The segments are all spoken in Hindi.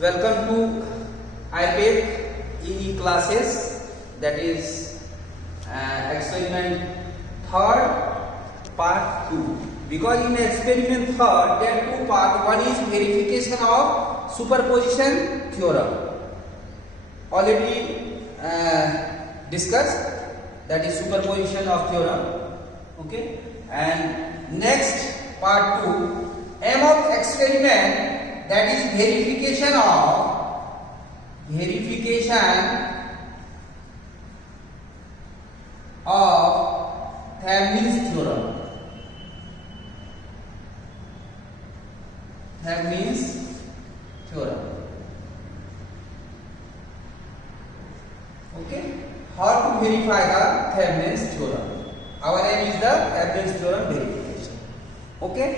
Welcome to IPEC EE classes, that is experiment third part 2. Because in experiment third there are two parts. One is verification of superposition theorem, already discussed, that is superposition of theorem. Okay, and next part 2, aim of experiment, that is verification of Thevenin's theorem. Okay, how to verify the Thevenin's theorem? Our aim is the Thevenin's theorem verification. Okay.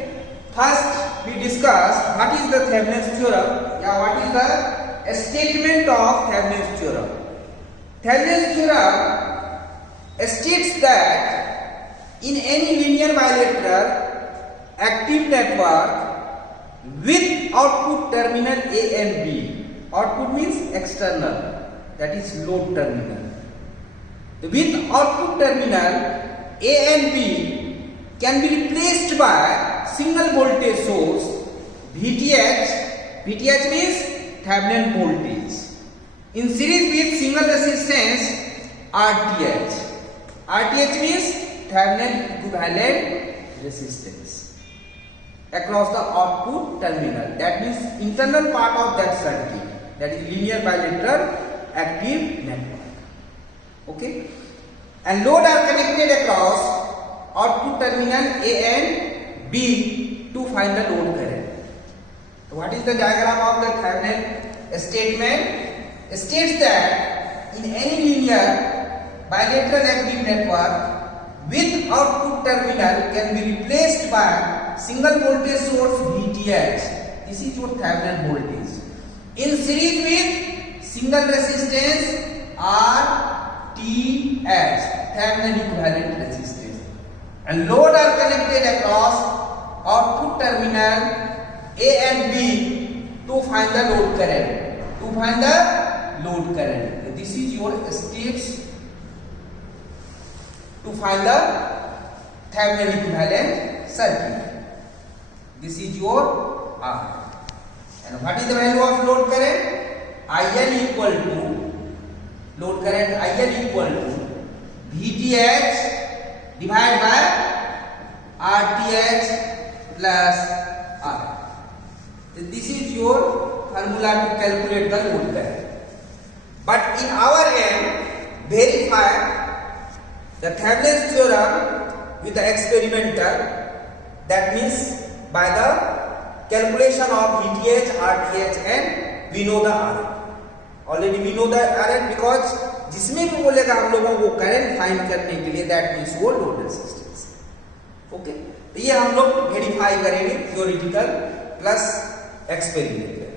First, we discuss what is the Thevenin's theorem. What is the statement of Thevenin's theorem? Thevenin's theorem states that in any linear bilateral active network with output terminal A and B, output means external, that is load terminal. With output terminal A and B can be replaced by single voltage source VTH. VTH means Thevenin voltage in series with single resistance RTH. RTH means Thevenin equivalent resistance across the output terminal. That means internal part of that circuit, that is linear bilateral active network. Okay, and load are connected across output terminal A and B to find the load current. What is the diagram of the Thevenin statement? It states that in any linear bilateral active network with output terminal can be replaced by single voltage source VTH. This is your Thevenin voltage in series with single resistance RTH, Thevenin equivalent resistance, and load are connected across output terminal A and B to find the load current. This is your steps to find the Thevenin equivalent circuit. This is your R. And what is the value of load current? IL equal to load current IL equal to VTH divided by RTH plus R. This is your formula to calculate the load current. But in our aim, verify the Thevenin's theorem with the experimental, that means by the calculation of VTH, RTH, and we know the RN. Already we know the RN because जिसमें भी बोलेगा हम लोगों को करंट फाइंड करने के लिए, that means वो लोड रेजिस्टेंस. ओके, तो ये हम लोग वेरीफाई करेंगे थियोरेटिकल प्लस एक्सपेरिमेंटल.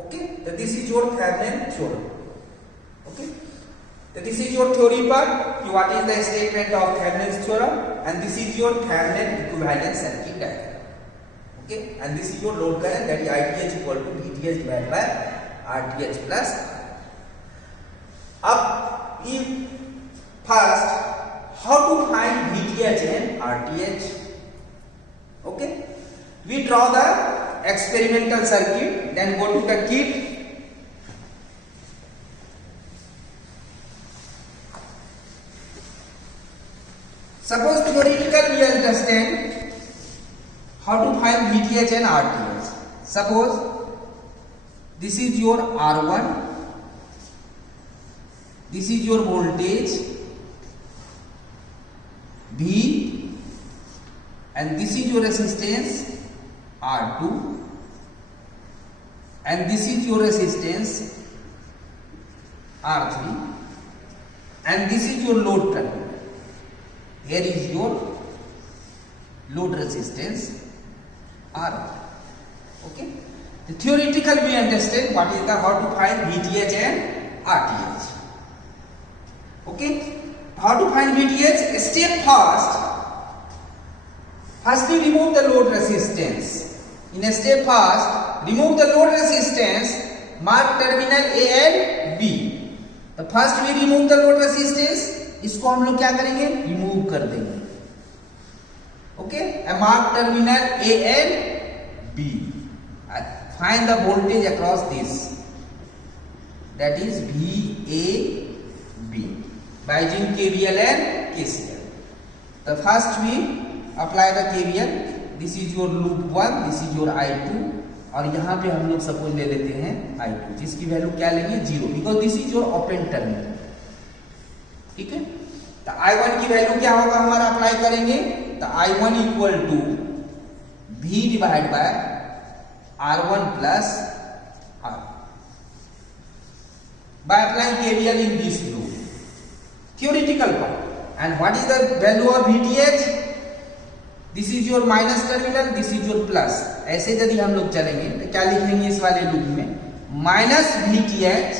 ओके, तो this is your Thevenin theorem. Okay, तो this is your theory part कि what is the statement of Thevenin's theorem, and this is your Thevenin equivalent circuit diagram. Okay, and this is your load current, that is ITH equal to VTH divided by RTH plus. Up, first, how to find VTH and RTH? Okay, we draw the experimental circuit, then go to the kit. Suppose theoretically we understand how to find VTH and RTH. Suppose this is your R1, this is your voltage V, and this is your resistance R2, and this is your resistance R3, and this is your load terminal. Here is your load resistance R. Okay, the theoretical we understand what is the how to find VTH and RTH. Okay, how to find VTH? Step first we remove the load resistance. In a step first, remove the load resistance mark terminal A and B. तो first we remove the load resistance, इसको हम लोग क्या करेंगे, रिमूव कर देंगे. Okay, mark terminal A and B. Find the voltage across this, that is VAB, by using KVL and KCL. The first we apply the KVL. This is your loop 1, this is your I2, और यहाँ पे हम लोग सपोज ले लेते हैं I2, जिसकी वैल्यू क्या लेंगे, 0, because this is your open terminal. ठीक है, तो I1 की वैल्यू क्या होगा हमारा, अप्लाई करेंगे. तो I1 equal to V divide by R1 plus R. By applying KVL in this loop, theoretical part. And what is the value of VTH? This is your minus terminal, this is your plus. ऐसे यदि हम लोग चलेंगे तो क्या लिखेंगे इस वाले लूप में, माइनस VTH,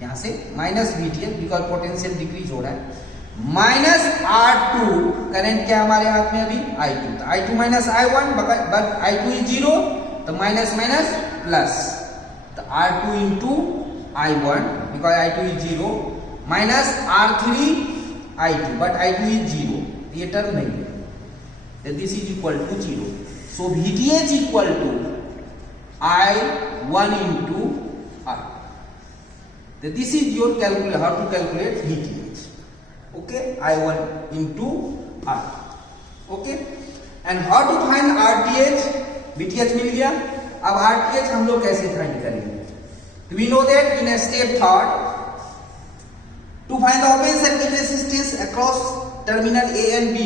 यहां से minus VTH because potential decrease हो रहा है, माइनस R2, करंट क्या हमारे हाथ में अभी I2, तो I2 minus I1, but I2 is 0, तो माइनस माइनस प्लस, तो R2 into I1 because I2 is 0, minus R3 I2, but I2 is 0, ये टर्म नहीं है, this is equal to 0. So VTH equal to I1 into R. This is your calculate, how to calculate VTH. Okay, I1 into R. Okay, and how to find RTH. VTH मिल गया, अब RTH हम लोग कैसे फाइंड करेंगे. We know that in a step third, to find the open circuit resistance across terminal A and B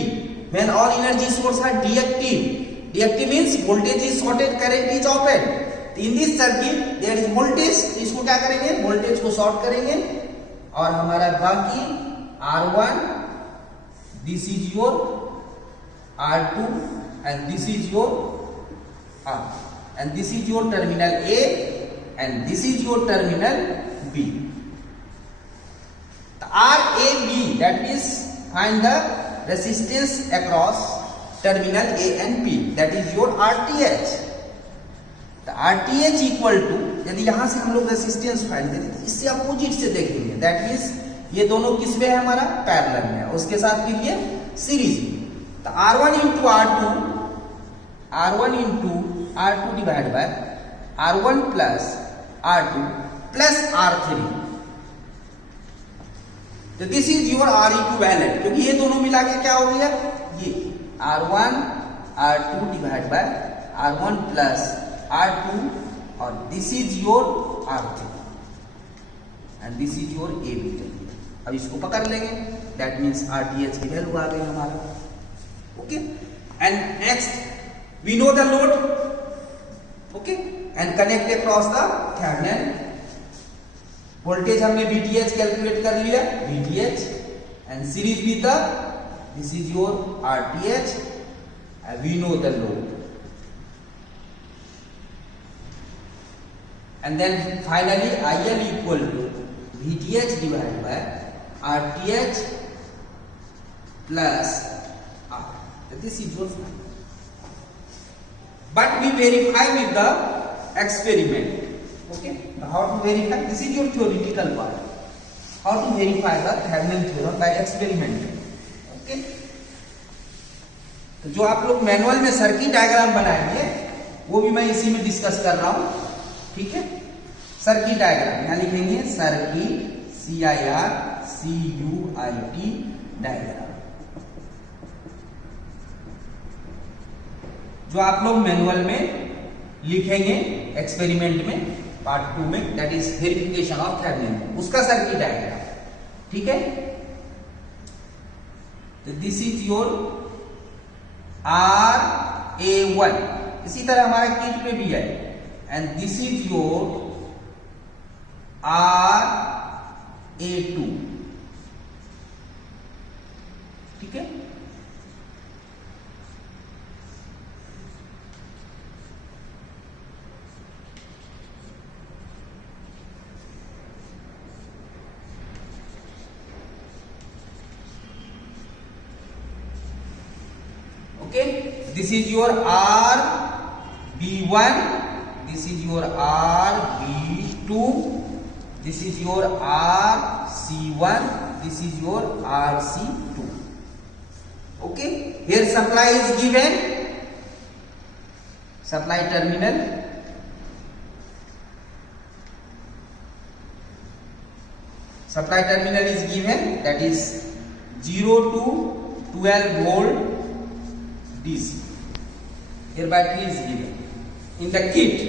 when all energy sources are deactive. Deactive means voltage is shorted, current is open. In this circuit there is voltage, इसको क्या करेंगे, voltage को शॉर्ट करेंगे, और हमारा बाकी R1, this is your R2 and this is your R, and this is your terminal A and this is your terminal B. The RAB, that means find the resistance across terminal A and B, that is your RTH. The RTH equal to, यदि यहां से हम लोग रेसिस्टेंस फाइंड करें तो इससे अपोजिट से देखेंगे, दैट मीन्स ये दोनों किस में है हमारा, पैरेलल में है, उसके साथ फिर ये सीरीज में. तो R1 into R2, R1 into R2 divide by R1 plus R2 plus R3. तो this is your R equivalent, क्योंकि ये दोनों मिला के क्या हो गया, ये R1 R2 divide by R1 plus R2, और this is your R3 and this is your AB. अब इसको पकड़ लेंगे, दैट मीन्स RTH की वैल्यू आ गई हमारा. Okay, and next we know the load. Okay, and connect across the Thevenin. Voltage हमने VTH कैलकुलेट कर लिया, VTH, and series with the, this is your RTH, and we know the load. And then finally IL equal to VTH divide by RTH plus R. This is your, but we verify with the experiment. Okay, now how to verify, this is your theoretical part, how to verify the Thevenin theorem by experiment. Okay, तो जो आप लोग मैनुअल में सर्किट डायग्राम बनाएंगे वो भी मैं इसी में डिस्कस कर रहा हूं. ठीक है, सर्किट डायग्राम यहां लिखेंगे, सर्किट CIRCUIT डायग्राम, जो आप लोग मैनुअल में लिखेंगे एक्सपेरिमेंट में पार्ट 2 में, that is verification of Thevenin, उसका सर्किट डायग्राम. ठीक है, तो दिस इज योर RA1, इसी तरह हमारा किट पे भी है, and this is your RA2. ठीक है, okay, this is your RB1, this is your RB2, RC2, this is your RC1, this is your RC2. Okay, here supply is given, supply terminal, supply terminal is given, that is 0 to 12 volt DC. Here battery is given in the kit.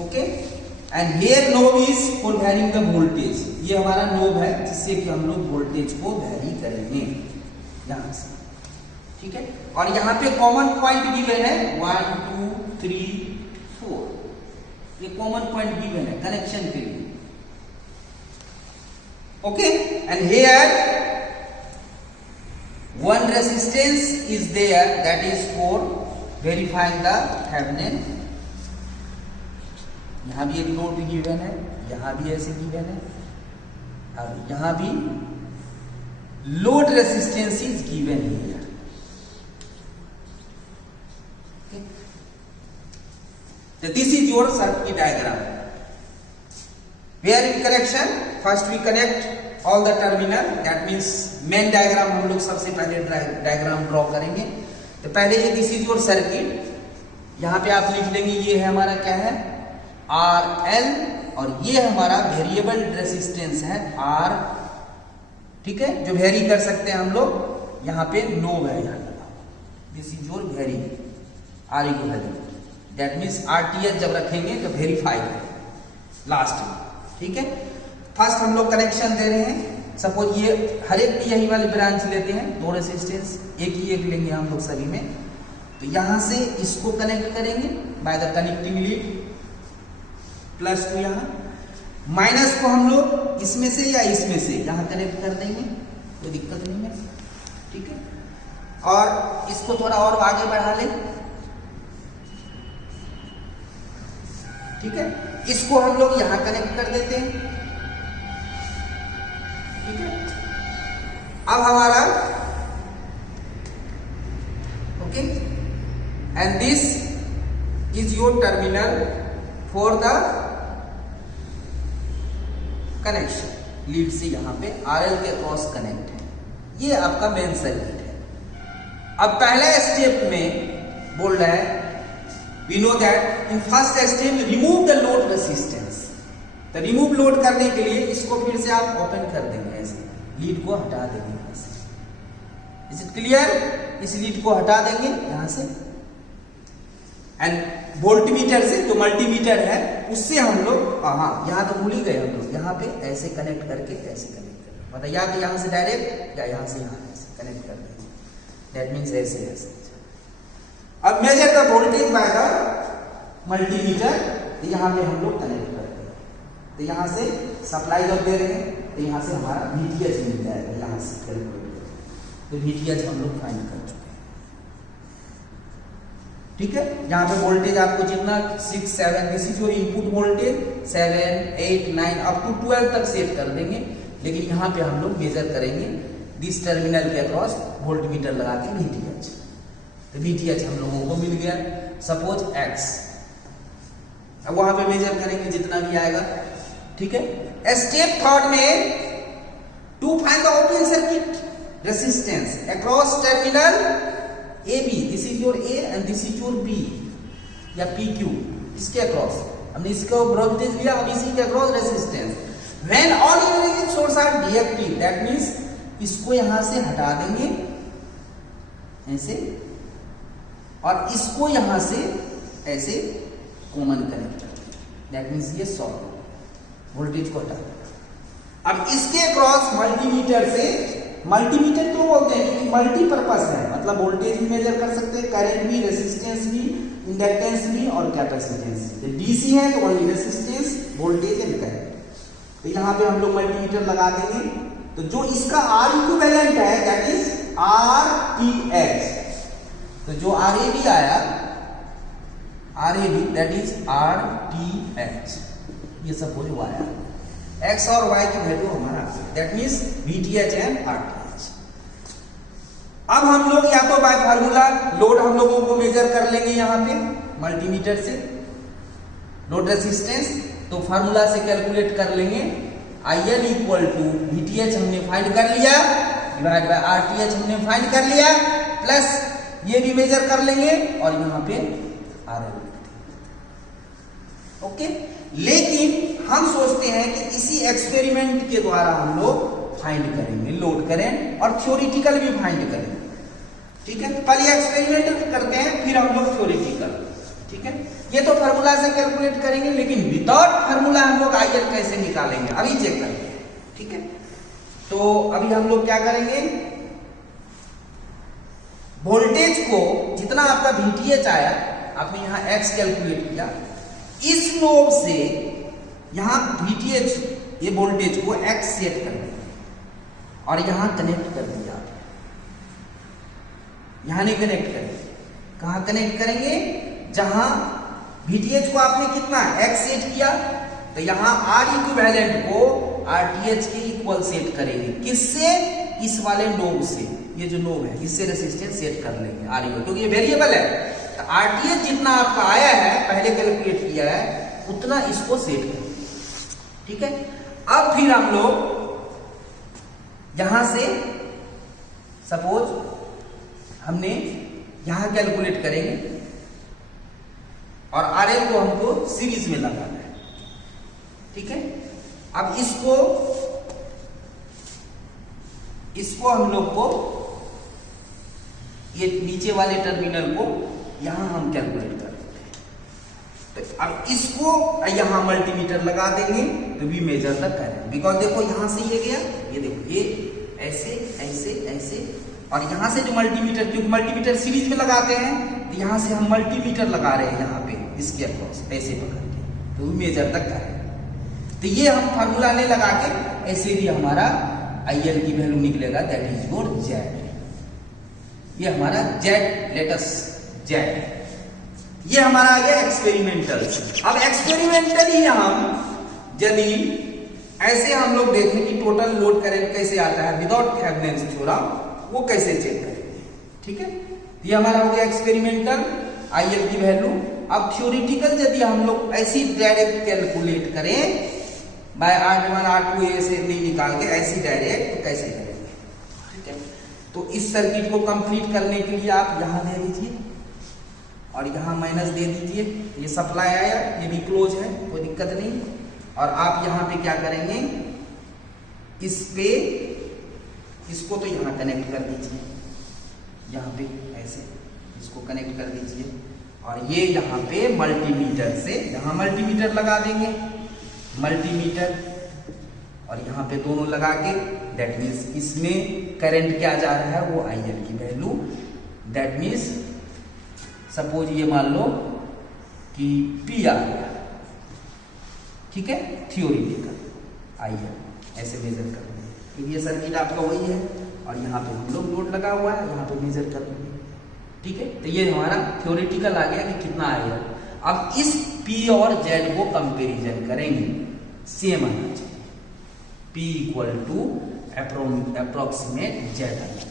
Okay, and here knob is for varying the voltage. ये हमारा नोब है जिससे कि हम लोग वोल्टेज को वैरी करेंगे यहां से, ठीक है। और यहाँ पे कॉमन पॉइंट गिवन है 1 2 3 4, ये कॉमन पॉइंट गिवन है कनेक्शन के लिए। Okay, and here one resistance is there, that is for verifying the Thevenin. यहां भी एक लोड गिवन है, यहां भी ऐसे गिवन है, और यहां भी load resistance is given here. So this is your circuit diagram. Where in connection, first we connect all the terminal, that means main diagram हम लोग सबसे पहले डायग्राम ड्रॉ करेंगे। तो पहले ये दिस इज योर सर्किट, यहाँ पे आप लिख लेंगे ये है हमारा क्या है RL, और ये हमारा वेरिएबल रेसिस्टेंस है R, ठीक है, जो वेरी कर सकते हैं हम लोग। यहाँ पे नोब है, यहाँ लगा, this is your very R equal value, that means RTH जब रखेंगे तो वेरीफाई लास्ट में, ठीक है। फर्स्ट हम लोग कनेक्शन दे रहे हैं, सपोज ये हर एक भी यही वाली ब्रांच लेते हैं, दो रेसिस्टेंस एक लेंगे हम लोग सभी में। तो यहां से इसको कनेक्ट करेंगे by the connecting lead, plus two यहाँ, माइनस को हम लोग इसमें से या इसमें से यहाँ कनेक्ट कर देंगे, कोई दिक्कत नहीं है, ठीक है। और इसको थोड़ा और आगे बढ़ा ले, ठीक है, इसको हम लोग यहां कनेक्ट कर देते हैं, ठीक है। अब हमारा okay, and this is your terminal for the connection, lead से यहां पे RL के क्रॉस कनेक्ट है, ये आपका मेन सर्किट है। अब पहला स्टेप में बोल रहा है, we know that in first step remove the load resistance। तो रिमूव लोड करने के लिए इसको फिर से आप ओपन कर देंगे, ऐसे लीड को हटा देंगे यहां से। Is it clear? इस लीड को हटा देंगे यहां से, एंड वोल्टमीटर से जो मल्टीमीटर है उससे हम लोग, हाँ यहां तो भूल ही गए हम लोग, यहाँ पे ऐसे कनेक्ट करके ऐसे कनेक्ट करें, मतलब या तो यहां से डायरेक्ट या यहां से यहाँ ऐसे कनेक्ट कर देंगे, दैट मीन्स ऐसे ऐसे। अब measure the voltage by the multimeter, तो यहाँ पे हम लोग कनेक्ट करते हैं। तो यहाँ से सप्लाई जब दे रहे हैं तो यहाँ से हमारा VTH मिल जाएगा, यहाँ से कैलकुलेट, तो VTH हम लोग फाइंड कर चुके हैं, ठीक है। यहाँ पे वोल्टेज आपको जितना 6 7, this is your input voltage, 7 8 9 up to 12 तक सेट कर देंगे, लेकिन यहाँ पे हम लोग मेजर करेंगे दिस टर्मिनल के अक्रॉस वोल्टमीटर लगा के VTH। तो VTH हम लोगों को मिल गया, सपोज X। अब वहां पे मेजर करेंगे जितना भी आएगा, ठीक है। स्टेप थर्ड में to find the open circuit resistance across terminal AB, this is your A and this is your B या PQ, इसके अक्रॉस हमने इसका वोल्टेज लिया, अब इसी के across resistance. When all unit source are deactive, that means इसको यहां से हटा देंगे ऐसे, और इसको यहां से ऐसे कॉमन कनेक्ट कर देंगे, दैट मींस ये सॉल्व वोल्टेज को हटा देगा। अब इसके क्रॉस मल्टीमीटर से, मल्टीमीटर क्यों बोलते हैं क्योंकि मल्टीपर्पस है, मतलब वोल्टेज भी मेजर कर सकते हैं, करंट भी, रेसिस्टेंस भी, इंडक्टेंस भी और कैपेसिटेंस भी। डीसी है तो only resistance, voltage and current. तो यहां पे हम लोग मल्टीमीटर लगा देंगे, तो जो इसका R इक्विवेलेंट है दैट इज RTH। तो जो RAB आया, RAB दैट इज RTH, ये सब हो जो आया, X और Y की वैल्यू हमारा that means VTH and RTH। अब हम लोग या तो बाय फार्मूला लोड हम लोगों को मेजर कर लेंगे यहाँ पे मल्टीमीटर से, लोड रेसिस्टेंस। तो फार्मूला से कैलकुलेट कर लेंगे IL इक्वल टू VTH हमने फाइंड कर लिया, डिवाइड बाय RTH हमने फाइंड कर लिया, प्लस ये भी मेजर कर लेंगे और यहाँ पे RL। ओके, लेकिन हम सोचते हैं कि इसी एक्सपेरिमेंट के द्वारा हम लोग फाइंड करेंगे, लोड करें और थ्योरेटिकल भी फाइंड करेंगे। ठीक है, पहले एक्सपेरिमेंट करते हैं फिर हम लोग थ्योरेटिकल। ठीक है, ये तो फार्मूला से कैलकुलेट करेंगे, लेकिन विदाउट फार्मूला हम लोग IL कैसे निकालेंगे अभी चेक करेंगे। ठीक है, तो अभी हम लोग क्या करेंगे, वोल्टेज को जितना आपका VTH आया, आपने यहाँ X कैलकुलेट किया, इस नोब से यहाँ VTH ये वोल्टेज को X सेट कर दिया और यहाँ कनेक्ट कर दिया। यहाँ नहीं कनेक्ट करेंगे, कहाँ कनेक्ट करेंगे, जहां VTH को आपने कितना X सेट किया, तो यहाँ R इक्विवेलेंट को RTH के इक्वल सेट करेंगे। किससे? इस वाले नोब से, ये जो नोब है इससे रेसिस्टेंस सेट कर लेंगे R इक्वल, क्योंकि ये वेरिएबल है। तो RTH जितना आपका आया है, पहले कैलकुलेट किया है, उतना इसको सेट करेंगे। ठीक है, अब फिर हम लोग यहां से सपोज हमने यहां कैलकुलेट करेंगे और RL को हमको सीरीज में लगाना है। ठीक है, अब इसको हम लोग को ये नीचे वाले टर्मिनल को यहां हम कैलकुलेट कर देते हैं। तो अब इसको यहां मल्टीमीटर लगा देंगे तो भी मेजर तक करें, बिकॉज देखो यहां से ये गया, ये देखो ये ऐसे ऐसे ऐसे, और यहां से जो मल्टीमीटर, क्योंकि मल्टीमीटर सीरीज में लगाते हैं, तो यहां से हम मल्टीमीटर लगा रहे हैं यहाँ पे इसके अक्रॉस ऐसे पकड़ के, तो मेजर तक करें। तो ये हम फार्मूला ने लगा के ऐसे भी हमारा IL की वैल्यू निकलेगा, दैट इज योर Z। ये हमारा Z, लेटस Z, ये हमारा आ गया एक्सपेरिमेंटल। अब एक्सपेरिमेंटल ही हम यदि ऐसे हम लोग देखें कि टोटल लोड करंट कैसे आता है विदाउट थेवेनिन्स थ्योरम, वो कैसे चेक करेंगे। ठीक है, ये हमारा हो गया एक्सपेरिमेंटल IL की वैल्यू। अब थ्योरेटिकल यदि हम लोग ऐसी डायरेक्ट कैलकुलेट करें बाय R1 R2 ऐसे नहीं निकाल के, ऐसी डायरेक्ट तो कैसे करेंगे। ठीक है, तो इस सर्किट को कंप्लीट करने के लिए आप यहां दे दीजिए और यहां माइनस दे दीजिए। ये सप्लाई आया, ये भी क्लोज है, कोई दिक्कत नहीं। और आप यहां पे क्या करेंगे, इस पे इसको तो यहां कनेक्ट कर दीजिए, यहां पे ऐसे इसको कनेक्ट कर दीजिए, और ये यहां पे मल्टीमीटर से यहां मल्टीमीटर लगा देंगे, मल्टीमीटर, और यहां पे दोनों लगा के, दैट मीन्स इसमें करंट क्या जा रहा है वो IL की वैल्यू, दैट मीन्स सपोज ये मान लो कि P आ गया। ठीक है, थ्योरेटिकल IL ऐसे मेजर कर लेंगे, क्योंकि ये सर्किट आपका वही है और यहाँ पे हम लोग लोड लगा हुआ है, यहाँ पे मेजर कर लेंगे। ठीक है, तो ये हमारा थ्योरेटिकल आ गया कि कितना आएगा। अब इस P और Z को कंपैरिजन करेंगे, सेम आना चाहिए, P equal to approximate Z आना चाहिए।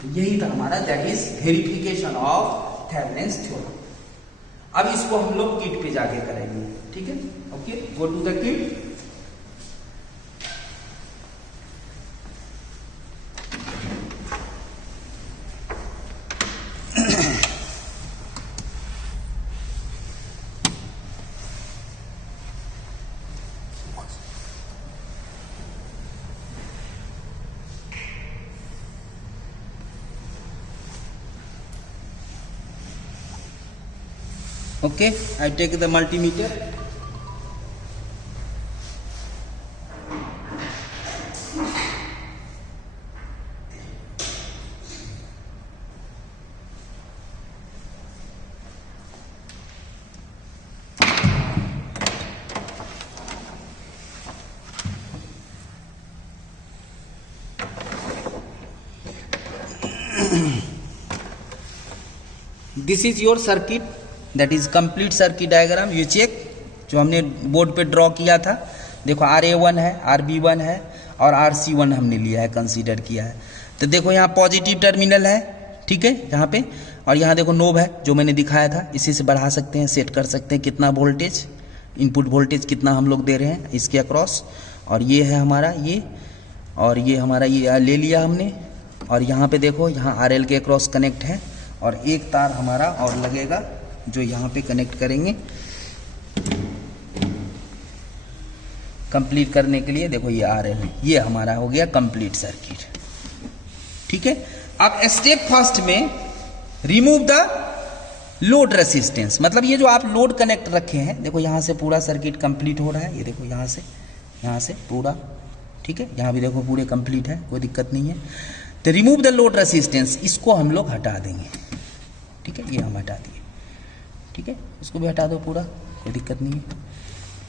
तो यही था हमारा, that is verification of Thevenin's theorem. अब इसको हम लोग किट पे जाके करेंगे। ठीक है, okay, go to the kit. Okay, I take the multimeter. This is your circuit, that is complete circuit diagram. You check जो हमने बोर्ड पे ड्रॉ किया था, देखो RA1 है, RB1 है और RC1 हमने लिया है, कंसीडर किया है। तो देखो यहाँ पॉजिटिव टर्मिनल है, ठीक है, यहाँ पे, और यहाँ देखो नोब है जो मैंने दिखाया था, इसी से बढ़ा सकते हैं, सेट कर सकते हैं कितना वोल्टेज इनपुट वोल्टेज कितना हम लोग दे रहे हैं इसके अक्रॉस, और ये है हमारा ये, और ये हमारा ये ले लिया हमने। और यहाँ पे देखो यहाँ RL के अक्रॉस कनेक्ट है, और एक तार हमारा और लगेगा जो यहाँ पे कनेक्ट करेंगे कंप्लीट करने के लिए। देखो ये RL है, ये हमारा हो गया कंप्लीट सर्किट। ठीक है, अब स्टेप फर्स्ट में रिमूव द लोड रेसिस्टेंस, मतलब ये जो आप लोड कनेक्ट रखे हैं, देखो यहाँ से पूरा सर्किट कंप्लीट हो रहा है, ये देखो यहाँ से पूरा। ठीक है, यहाँ भी देखो पूरे कंप्लीट है, कोई दिक्कत नहीं है। तो रिमूव द लोड रेसिस्टेंस, इसको हम लोग हटा देंगे। ठीक है, ये हम हटा दिए। ठीक है, इसको भी हटा दो पूरा, कोई दिक्कत नहीं है।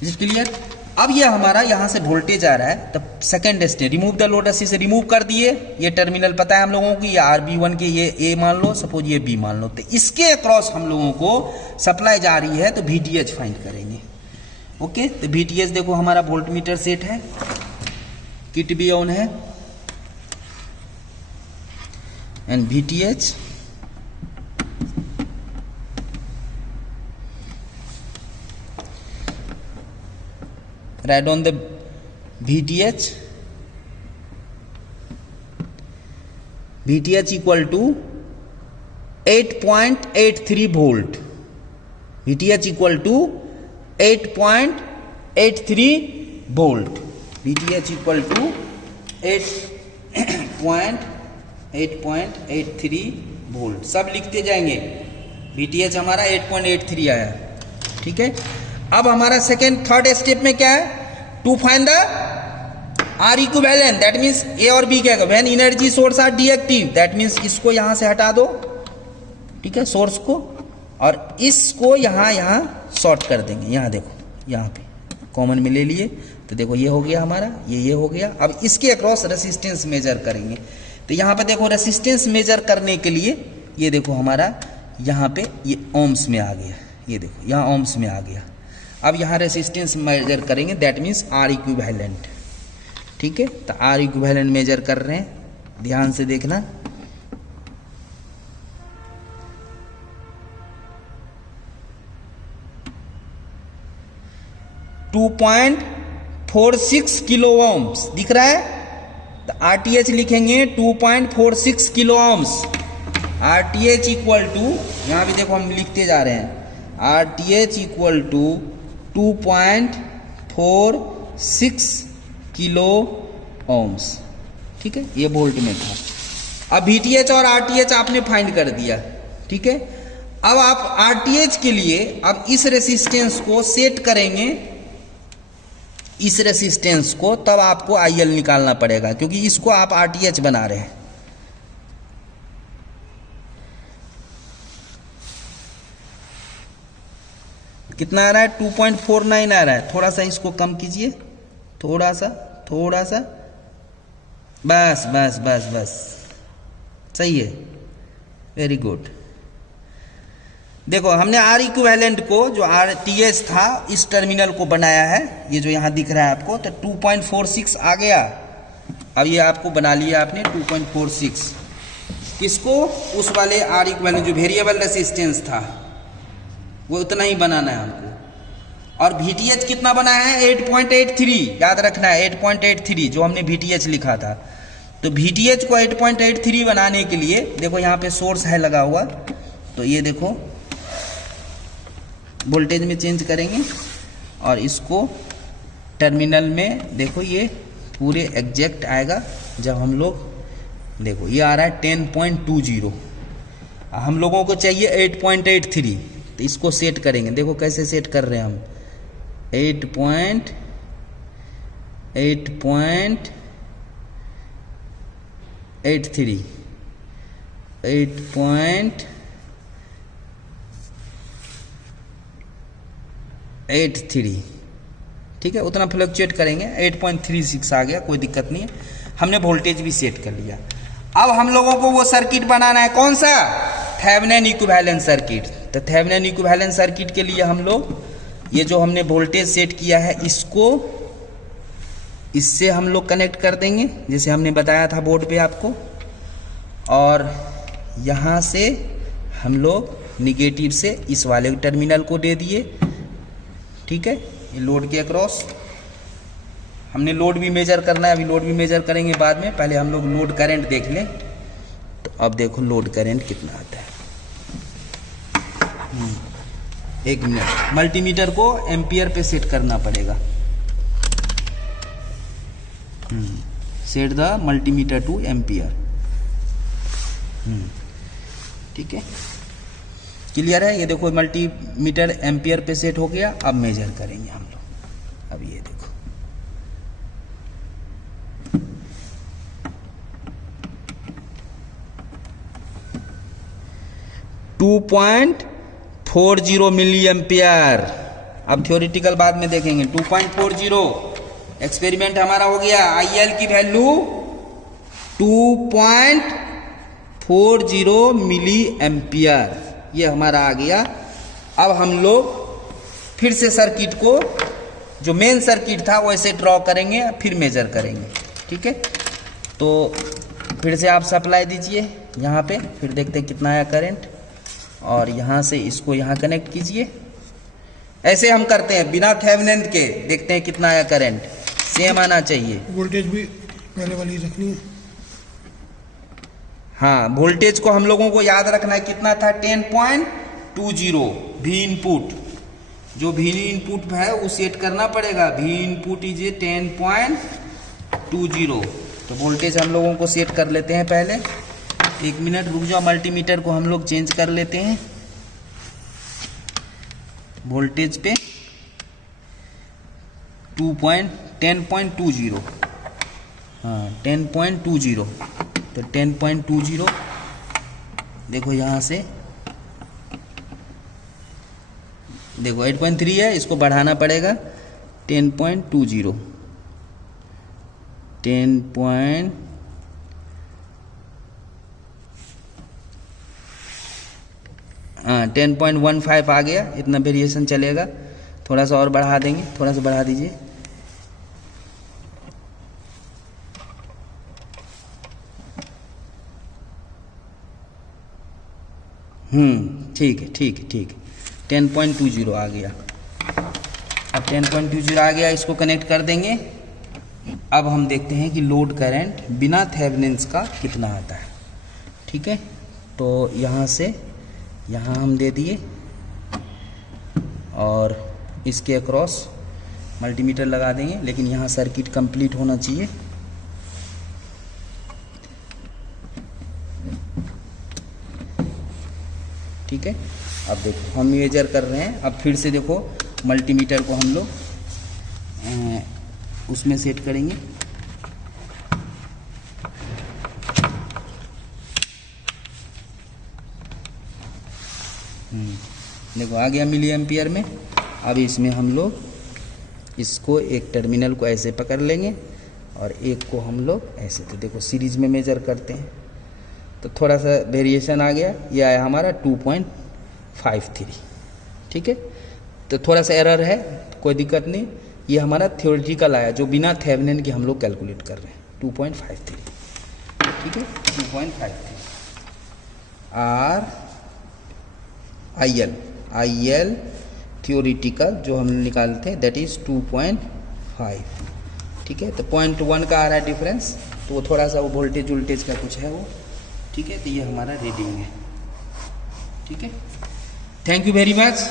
Is it clear? अब ये हमारा यहाँ से वोल्टेज आ रहा है, तब second step remove the load resistance, remove कर दिए। ये टर्मिनल पता है हम लोगों को, ये RB1 के ये A मान लो, सपोज ये B मान लो, तो इसके अक्रॉस हम लोगों को सप्लाई जा रही है, तो VTH फाइंड करेंगे। ओके, तो VTH देखो हमारा वोल्ट मीटर सेट है, किट भी ऑन है, and VTH write on the VTH equal to 8.83 volt, VTH equal to 8.83 volt, VTH equal to 8.83 volt, सब लिखते जाएंगे। VTH हमारा 8.83 आया। ठीक है, अब हमारा थर्ड स्टेप में क्या है, to find the R equivalent, that means A और B क्या है, when energy source are deactive, that means इसको यहां से हटा दो। ठीक है, सोर्स को, और इसको यहाँ शॉर्ट कर देंगे। यहाँ देखो, यहाँ पे कॉमन में ले लिए, तो देखो ये हो गया हमारा, ये हो गया। अब इसके अक्रॉस रेसिस्टेंस मेजर करेंगे, तो यहाँ पे देखो रेसिस्टेंस मेजर करने के लिए ये देखो हमारा यहाँ पे ये ओम्स में आ गया, ये देखो यहाँ ओम्स में आ गया। अब यहाँ रेसिस्टेंस मेजर करेंगे, दैट मीन्स R इक्विवेलेंट। ठीक है, तो R इक्विवेलेंट मेजर कर रहे हैं, ध्यान से देखना। .46 किलो ओम्स दिख रहा है, तो RTH लिखेंगे 2.46 kilo ohms. RTH equal to, यहाँ भी देखो हम लिखते जा रहे हैं, RTH equal to 2.46 kilo ohms. ठीक है, ये वोल्ट में था। अब VTH और RTH आपने फाइंड कर दिया। ठीक है, अब आप RTH के लिए अब इस रेसिस्टेंस को सेट करेंगे, इस रेसिस्टेंस को, तब आपको IL निकालना पड़ेगा, क्योंकि इसको आप RTH बना रहे हैं। कितना आ रहा है, 2.49 आ रहा है। थोड़ा सा इसको कम कीजिए, थोड़ा सा, बस बस बस बस, सही है, वेरी गुड। देखो हमने R इक्विवेलेंट को, जो RTH था, इस टर्मिनल को बनाया है, ये जो यहाँ दिख रहा है आपको, तो 2.46 आ गया। अब ये आपको बना लिया आपने 2.46, किसको, उस वाले R इक्विवेलेंट जो वेरिएबल रेसिस्टेंस था, वो उतना ही बनाना है हमको। और VTH कितना बनाया है, 8.83, याद रखना है 8.83 जो हमने VTH लिखा था। तो VTH को 8.83 बनाने के लिए देखो यहाँ पे सोर्स है लगा हुआ, तो ये देखो वोल्टेज में चेंज करेंगे, और इसको टर्मिनल में देखो ये पूरे एग्जैक्ट आएगा। जब हम लोग देखो ये आ रहा है 10.20, हम लोगों को चाहिए 8.83, तो इसको सेट करेंगे। देखो कैसे सेट कर रहे हैं हम, 8.83, ठीक है, उतना फ्लक्चुएट करेंगे। 8.36 आ गया, कोई दिक्कत नहीं है। हमने वोल्टेज भी सेट कर लिया। अब हम लोगों को वो सर्किट बनाना है, कौन सा, थेवेनिन इक्विवेलेंट सर्किट। तो थेवेनिन इक्विवेलेंट सर्किट के लिए हम लोग ये जो हमने वोल्टेज सेट किया है, इसको इससे हम लोग कनेक्ट कर देंगे, जैसे हमने बताया था बोर्ड पे आपको, और यहाँ से हम लोग निगेटिव से इस वाले टर्मिनल को दे दिए। ठीक है, ये लोड के अक्रॉस हमने लोड भी मेजर करना है, अभी लोड भी मेजर करेंगे बाद में, पहले हम लोग लोड करंट देख लें। तो अब देखो लोड करंट कितना आता है। 1 मिनट, मल्टीमीटर को एम्पियर पे सेट करना पड़ेगा। Set the multimeter two ampere. ठीक है, क्लियर है। ये देखो मल्टीमीटर एम्पियर पे सेट हो गया। अब मेजर करेंगे हम लोग। अब ये देखो 2.40 मिली एम्पियर। अब थ्योरेटिकल बाद में देखेंगे। 2.40 एक्सपेरिमेंट हमारा हो गया। IL की वैल्यू 2.40 मिली एम्पियर, ये हमारा आ गया। अब हम लोग फिर से सर्किट को, जो मेन सर्किट था वैसे ड्रॉ करेंगे, फिर मेजर करेंगे। ठीक है, तो फिर से आप सप्लाई दीजिए यहाँ पे, फिर देखते हैं कितना आया करंट, और यहाँ से इसको यहाँ कनेक्ट कीजिए। ऐसे हम करते हैं बिना थेवेनिन के, देखते हैं कितना आया करंट। सेम आना चाहिए। वोल्टेज भी पहले वाली रखनी है। हाँ, वोल्टेज को हम लोगों को याद रखना है, कितना था 10.20 वी इनपुट। जो वी इनपुट है वो सेट करना पड़ेगा। We input is 10.20। तो वोल्टेज हम लोगों को सेट कर लेते हैं पहले। 1 मिनट रुक जाओ, मल्टीमीटर को हम लोग चेंज कर लेते हैं वोल्टेज पे। 10.20, हाँ 10.20। तो 10.20 देखो यहाँ से, देखो 8.3 है, इसको बढ़ाना पड़ेगा 10.20। 10.15 आ गया। इतना वेरिएशन चलेगा। थोड़ा सा और बढ़ा देंगे, थोड़ा सा बढ़ा दीजिए। ठीक है, ठीक है, ठीक है। 10.20 आ गया। अब 10.20 आ गया, इसको कनेक्ट कर देंगे। अब हम देखते हैं कि लोड करंट बिना थेवेनिन्स का कितना आता है। ठीक है, तो यहाँ से यहाँ हम दे दिए, और इसके अक्रॉस मल्टीमीटर लगा देंगे, लेकिन यहाँ सर्किट कंप्लीट होना चाहिए। ठीक है, अब देखो हम मेजर कर रहे हैं। अब फिर से देखो मल्टीमीटर को हम लोग उसमें सेट करेंगे। देखो आ गया मिली एम्पियर में। अब इसमें हम लोग इसको, एक टर्मिनल को ऐसे पकड़ लेंगे और एक को हम लोग ऐसे। तो देखो सीरीज में मेजर करते हैं, तो थोड़ा सा वेरिएशन आ गया। ये आया हमारा 2.53। ठीक है, तो थोड़ा सा एरर है, कोई दिक्कत नहीं। ये हमारा थ्योरेटिकल आया, जो बिना थेवेनिन के हम लोग कैलकुलेट कर रहे हैं। 2.53। ठीक है, 2.53 IL थ्योरेटिकल जो हम निकालते हैं, दैट इज 2.5। ठीक है, तो 0.1 का आ रहा है डिफरेंस, तो वो थोड़ा सा वो वोल्टेज का कुछ है वो। ठीक है, तो ये हमारा रीडिंग है। ठीक है, थैंक यू वेरी मच।